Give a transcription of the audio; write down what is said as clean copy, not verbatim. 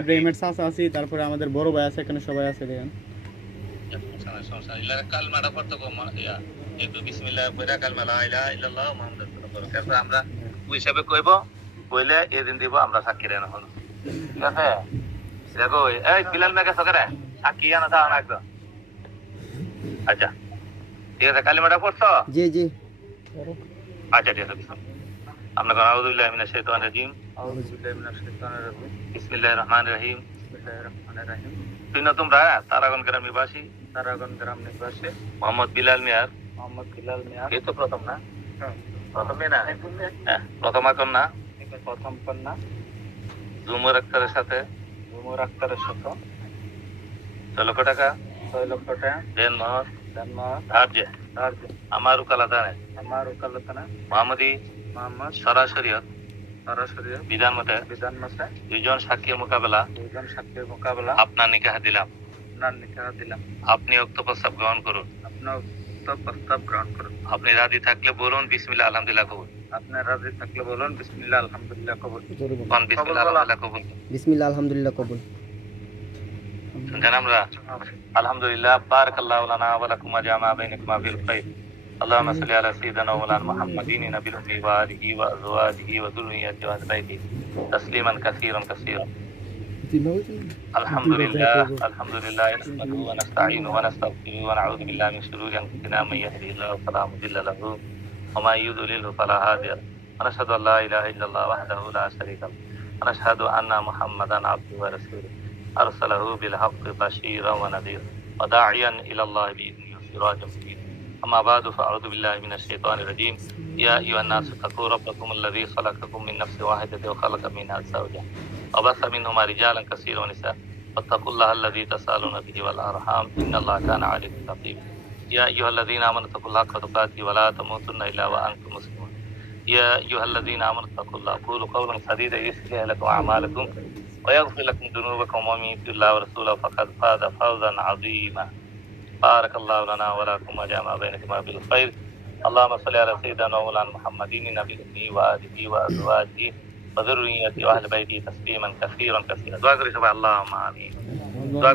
ইব্রাহিমের চাচা আছি, তারপরে আমাদের বড় ভাই আছে, এখানে সবাই আছে দেখেন। কালমাটা পড়তে একটু বিসমিল্লাহ কইরা কালমা লা ইলাহা ইল্লাল্লাহ মুহাম্মাদুর রাসূলুল্লাহ, তারপর আমরা হিসাবে কইব, কইলে এদিন দিব আমরা সাক্ষী রেন হন, ঠিক আছে? দেখো এই বিলাল মেঘা সকারে সাক্ষী আনা দাও না একদম। আচ্ছা ঠিক আছে, কালিমাটা পড়ছো? জি জি। আচ্ছা ঠিক আছে। আমরা কোন আউযু বিল্লাহি মিনাশ শাইতানির রাজিম, আউযু বিল্লাহি মিনাশ শাইতানির রাজিম, বিসমিল্লাহির রহমানির রহিম, বিসমিল্লাহির রহমানির রহিম। শুনো তোমরা তারাগণ গ্রাম নিবাসী, তারাগণ গ্রাম নিবাসী মোহাম্মদ বিলাল মিয়ার, মোহাম্মদ বিলাল মিয়ার, এই তো প্রথম না? প্রথমে না, হ্যাঁ প্রথম কন্যা, প্রথম কন্যা জুমুর আক্তারের সাথে, জুমুর আক্তারের সাথে 6 লক্ষ টাকা, 6 লক্ষ টাকা দেনমোহর, দেনমোহর ধার্য, ধার্য আমার উকালতানে, আমার উকালতানে মোহাম্মদী, মোহাম্মদ সরাসরিয়ত, সরাসরিয়ত বিধান মতে, বিধান মতে দুইজন সাক্ষীর মোকাবেলা, দুইজন সাক্ষীর মোকাবেলা আপনার নিকাহ দিলাম, আপনার নিকাহ দিলাম। আপনি উক্ত প্রস্তাব গ্রহণ করুন, আপনি উক্ত প্রস্তাব গ্রহণ করুন। আপনি রাজি থাকলে বলুন বিসমিল্লাহ আলহামদুলিল্লাহ কবুল। আপনি রাজি থাকলে বলুন বিসমিল্লাহ আলহামদুলিল্লাহ কবুল। কোন বিসমিল্লাহ আলহামদুলিল্লাহ কবুল, বিসমিল্লাহ আলহামদুলিল্লাহ কবুল। শুনছেন আমরা? আলহামদুলিল্লাহ বারাকাল্লাহু লানা ওয়া লাকুম ওয়া জামা বাইনাকুমা ফিল খায়র। اللهم صل على سيدنا ومولانا محمد نبي الأمي وآله وأزواجه وذريته وأهل بيته تسليما كثيرا كثيرا. الحمد لله، الحمد لله نحمده ونستعينه ونستغفره ونعوذ بالله من شرور أنفسنا، من يهده الله فلا مضل له ومن يضلله فلا هادي له، ونشهد أن لا إله إلا الله وحده لا شريك له، ونشهد أن محمدا عبده ورسوله أرسله بالحق بشيرا ونذيرا وداعيا إلى الله بإذنه وسراجا منيرا. أما بعد فأعوذ بالله من الشيطان الرجيم. يا أيها الناس اتقوا ربكم الذي خلقكم من نفس واحدة وخلق منها زوجها وبث منهما رجالا كثيرا ونساء واتقوا الله الذي تسألون به والأرحام إن الله كان عليكم رقيبا. يا أيها الذين آمنوا اتقوا الله حق تقاته ولا تموتن إلا وأنتم مسلمون. يا أيها الذين آمنوا اتقوا الله قولوا قولا سديدا يصلح لكم أعمالكم ويغفر لكم ذنوبكم ومن يطع الله ورسوله فقد فاز فوزا عظيما. بارك الله لنا ولكم وجمع بينكما بالخير. اللهم صل على سيدنا ومولانا محمد نبي الأمي وآله وأزواجه وذريته وأهل بيته تسليما كثيرا كثيرا. دعاء كريم اللهم آمين. دعاء